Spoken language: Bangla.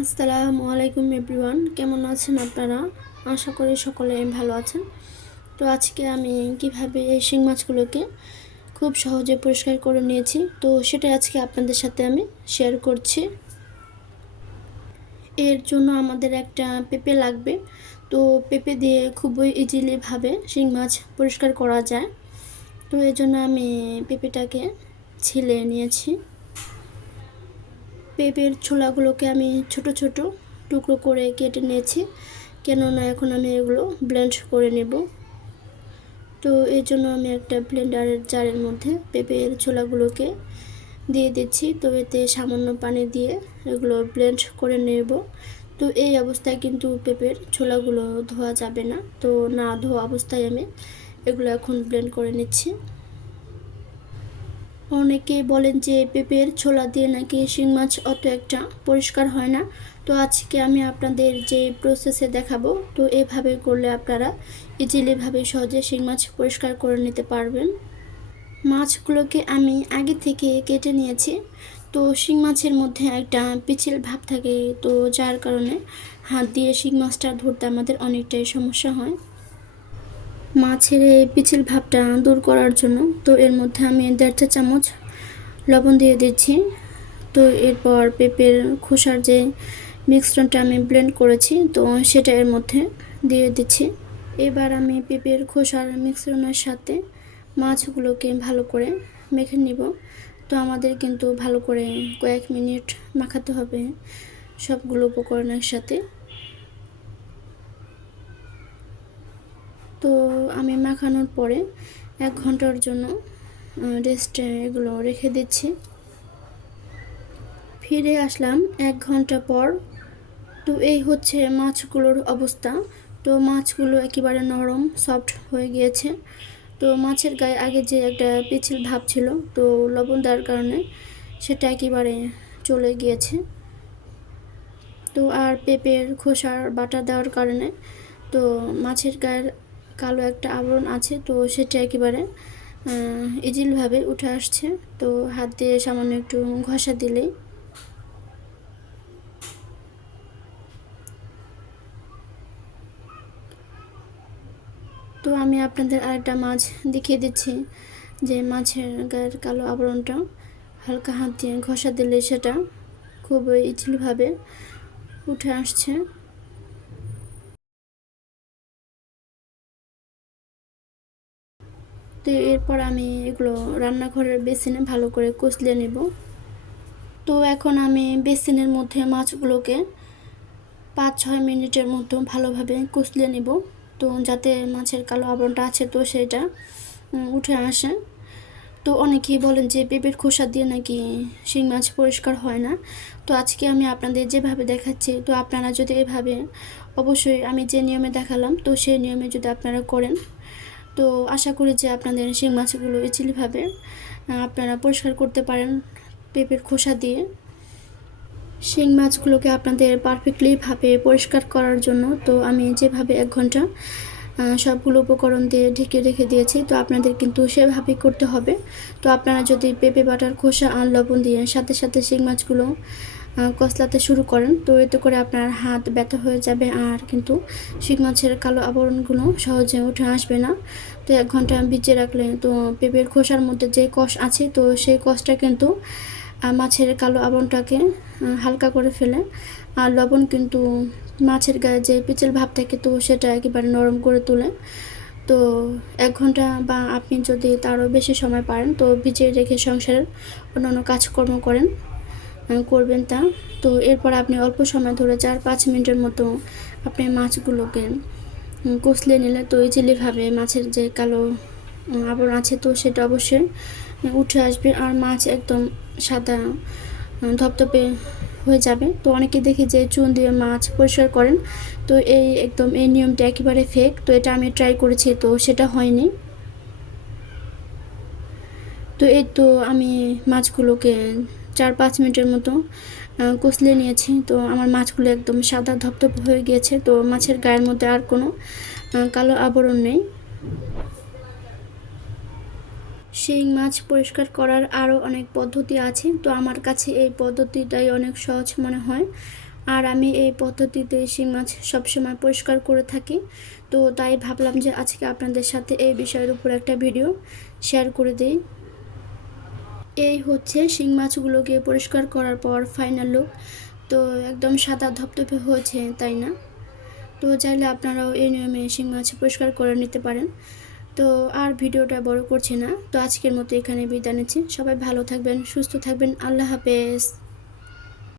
আসসালামু আলাইকুম এভরিওয়ান, কেমন আছেন আপনারা? আশা করি সকলে ভালো আছেন। তো আজকে আমি কিভাবে এই শিং মাছগুলোকে খুব সহজে পরিষ্কার করে নিয়েছি, তো সেটাই আজকে আপনাদের সাথে আমি শেয়ার করছি। এর জন্য আমাদের একটা পেঁপে লাগবে। তো পেঁপে দিয়ে খুবই ইজিলিভাবে শিং মাছ পরিষ্কার করা যায়। তো এর জন্য আমি পেঁপেটাকে ছিলে নিয়েছি। পেঁপের ছোলাগুলোকে আমি ছোট ছোট টুকরো করে কেটে নিয়েছি, কেননা এখন আমি এগুলো ব্লেন্ড করে নেব। তো এর জন্য আমি একটা ব্লেন্ডারের জারের মধ্যে পেঁপের ছোলাগুলোকে দিয়ে দিচ্ছি। তো এতে সামান্য পানি দিয়ে এগুলো ব্লেন্ড করে নেব। তো এই অবস্থায় কিন্তু পেঁপের ছোলাগুলো ধোয়া যাবে না, তো না ধোয়া অবস্থায় আমি এগুলো এখন ব্লেন্ড করে নিচ্ছি। অনেকে বলেন যে পেঁপের ছোলা দিয়ে নাকি শিং মাছ অত একটা পরিষ্কার হয় না। তো আজকে আমি আপনাদের যে প্রসেসে দেখাবো, তো এভাবে করলে আপনারা ইজিলিভাবে সহজে শিং মাছ পরিষ্কার করে নিতে পারবেন। মাছগুলোকে আমি আগে থেকে কেটে নিয়েছি। তো শিং মাছের মধ্যে একটা পিচ্ছিল ভাব থাকে, তো যার কারণে হাত দিয়ে শিং মাছটা ধরতে আমাদের অনেকটাই সমস্যা হয়। মাছের এই পিচ্ছিল ভাবটা দূর করার জন্য তো এর মধ্যে আমি 1.5 চা চামচ লবণ দিয়ে দিচ্ছি। তো এরপর পেঁপের খোসার যে মিশ্রণটা আমি ব্লেন্ড করেছি, তো সেটা এর মধ্যে দিয়ে দিচ্ছি। এবার আমি পেঁপের খোসার মিশ্রণের সাথে মাছগুলোকে ভালো করে মেখে নিব। তো আমাদের কিন্তু ভালো করে কয়েক মিনিট মাখাতে হবে সবগুলো উপকরণের সাথে। তো আমি মাখানোর পরে 1 ঘন্টার জন্য রেস্টে এগুলো রেখে দিচ্ছি। ফিরে আসলাম 1 ঘন্টা পর। তো এই হচ্ছে মাছগুলোর অবস্থা। তো মাছগুলো একেবারে নরম সফট হয়ে গিয়েছে। তো মাছের গায়ে আগে যে একটা পিচ্ছিল ভাব ছিল, তো লবণ দেওয়ার কারণে সেটা একেবারে চলে গিয়েছে। তো আর পেঁপের খোসার বাটা দেওয়ার কারণে তো মাছের গায়ের কালো একটা আবরণ আছে, তো সেটা একেবারে ইজিলভাবে উঠে আসছে। তো হাত দিয়ে সামান্য একটু ঘষা দিলেই। তো আমি আপনাদের আরেকটা মাছ দেখিয়ে দিচ্ছি, যে মাছের গায়ের কালো আবরণটা হালকা হাত দিয়ে ঘষা দিলে সেটা খুব ইজিলিভাবে উঠে আসছে। তো এরপর আমি এগুলো রান্নাঘরের বেসিনে ভালো করে কষলে নেব। তো এখন আমি বেসিনের মধ্যে মাছগুলোকে 5-6 মিনিটের মতো ভালোভাবে কষলে নেব, তো যাতে মাছের কালো আবরণটা আছে তো সেটা উঠে আসে। তো অনেকেই বলেন যে পেঁপের খোসা দিয়ে নাকি শিং মাছ পরিষ্কার হয় না। তো আজকে আমি আপনাদের যেভাবে দেখাচ্ছি, তো আপনারা যদি এভাবে, অবশ্যই আমি যে নিয়মে দেখালাম তো সেই নিয়মে যদি আপনারা করেন, তো আশা করি যে আপনাদের শিং মাছগুলো ইজিলিভাবে আপনারা পরিষ্কার করতে পারেন পেঁপের খোসা দিয়ে। শিং মাছগুলোকে আপনাদের পারফেক্টলিভাবে পরিষ্কার করার জন্য তো আমি যেভাবে 1 ঘন্টা সবগুলো উপকরণ দিয়ে ঢেকে রেখে দিয়েছি, তো আপনাদের কিন্তু সেভাবেই করতে হবে। তো আপনারা যদি পেঁপে বাটার খোসা আর লবণ দিয়ে সাথে সাথে শিং মাছগুলো কষলাতে শুরু করেন, তো এতে করে আপনার হাত ব্যথা হয়ে যাবে, আর কিন্তু শিং মাছের কালো আবরণগুলো সহজে উঠে আসবে না। তো 1 ঘন্টা ভিজিয়ে রাখলে তো পেঁপের খোসার মধ্যে যে কষ আছে, তো সেই কষটা কিন্তু মাছের কালো আবরণটাকে হালকা করে ফেলে। আর লবণ কিন্তু মাছের গায়ে যে পিচ্ছিল ভাব থাকে, তো সেটা একেবারে নরম করে তোলে। তো 1 ঘন্টা বা আপনি যদি তারও বেশি সময় পারেন তো ভিজিয়ে রেখে সংসারের অন্যান্য কাজকর্ম করবেন তা। তো এরপর আপনি অল্প সময় ধরে 4-5 মিনিটের মতো আপনি মাছগুলোকে কষলে নিলে তো ইজিলিভাবে মাছের যে কালো আবরণ আছে তো সেটা অবশ্যই উঠে আসবে, আর মাছ একদম সাদা ধপধপে হয়ে যাবে। তো অনেকে দেখি যে চুন দিয়ে মাছ পরিষ্কার করেন, তো এই নিয়মটা একেবারে ফেক। তো এটা আমি ট্রাই করেছি, তো সেটা হয়নি। তো এই তো আমি মাছগুলোকে 4-5 মিনিটের মতো কষলে নিয়েছি। তো আমার মাছগুলো একদম সাদা ধপধপ হয়ে গিয়েছে, তো মাছের গায়ের মধ্যে আর কোনো কালো আবরণ নেই। শিং মাছ পরিষ্কার করার আরও অনেক পদ্ধতি আছে, তো আমার কাছে এই পদ্ধতিটাই অনেক সহজ মনে হয়। আর আমি এই পদ্ধতিতে শিং মাছ সবসময় পরিষ্কার করে থাকি। তো তাই ভাবলাম যে আজকে আপনাদের সাথে এই বিষয়ের উপর একটা ভিডিও শেয়ার করে দিই। এই হচ্ছে শিং মাছগুলোকে পরিষ্কার করার পর ফাইনাল লুক। তো একদম সাদা ধপধপে হয়েছে, তাই না? তো চাইলে আপনারাও এই নিয়মে শিং মাছ পরিষ্কার করে নিতে পারেন। তো আর ভিডিওটা বড় করছি না, তো আজকের মতো এখানে বিদায় নিচ্ছি। সবাই ভালো থাকবেন, সুস্থ থাকবেন। আল্লাহ হাফেজ।